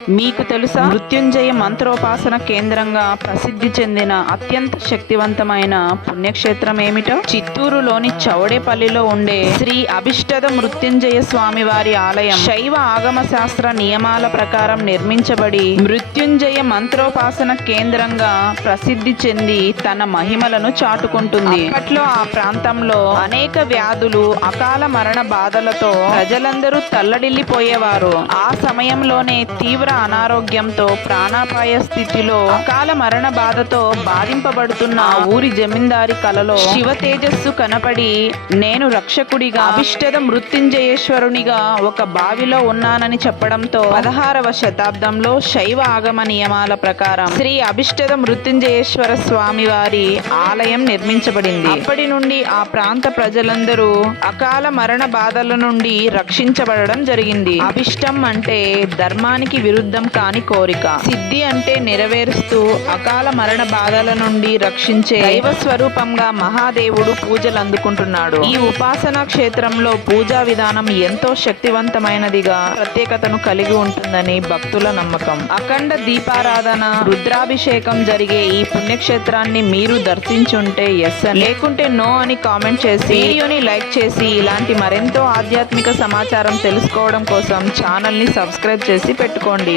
మీకు తెలుసా? మృత్యుంజయ మంత్రోపాసన కేంద్రంగా ప్రసిద్ధి చెందిన అత్యంత శక్తివంతమైన పుణ్యక్షేత్రం ఏమిటో? చిత్తూరులోని చౌడేపల్లిలో ఉండే శ్రీ అభిష్టద మృత్యుంజయ స్వామి వారి ఆలయం శైవ ఆగమ శాస్త్ర నియమాల ప్రకారం నిర్మించబడి మృత్యుంజయ మంత్రోపాసన కేంద్రంగా ప్రసిద్ధి చెంది తన మహిమలను చాటుకుంటుంది. అప్పట్లో ఆ ప్రాంతంలో అనేక వ్యాధులు, అకాల మరణ బాధలతో ప్రజలందరూ తల్లడిల్లిపోయేవారు. ఆ సమయంలోనే తీవ్ర అనారోగ్యంతో, ప్రాణాపాయ స్థితిలో, అకాల మరణ బాధతో బాధింపబడుతున్న ఊరి జమీందారి కలలో శివ తేజస్సు కనపడి, నేను రక్షకుడిగా అభిష్టద మృత్యుంజయేశ్వరునిగా ఒక బావిలో ఉన్నానని చెప్పడంతో 16వ శతాబ్దంలో శైవ ఆగమ నియమాల ప్రకారం శ్రీ అభిష్టద మృత్యుంజయేశ్వర స్వామి వారి ఆలయం నిర్మించబడింది. అప్పటి నుండి ఆ ప్రాంత ప్రజలందరూ అకాల మరణ బాధల నుండి రక్షించబడడం జరిగింది. అభిష్టం అంటే ధర్మానికి విరుద్ధం కాని కోరిక, సిద్ధి అంటే నెరవేరుస్తూ అకాల మరణ బాధల నుండి రక్షించే దైవ స్వరూపంగా మహాదేవుడు పూజలు అందుకుంటున్నాడు. ఈ ఉపాసనా క్షేత్రంలో పూజా విధానం ఎంతో శక్తివంతమైనదిగా ప్రత్యేకతను కలిగి ఉంటుందని భక్తుల నమ్మకం. అఖండ దీపారాధన, రుద్రాభిషేకం జరిగే ఈ పుణ్యక్షేత్రాన్ని మీరు దర్శించుంటే ఎస్ అని, లేకుంటే నో అని కామెంట్ చేసి వీడియోని లైక్ చేసి ఇలాంటి మరెంతో ఆధ్యాత్మిక సమాచారం తెలుసుకోవడం కోసం ఛానల్ ని సబ్స్క్రైబ్ చేసి పెట్టుకోండి.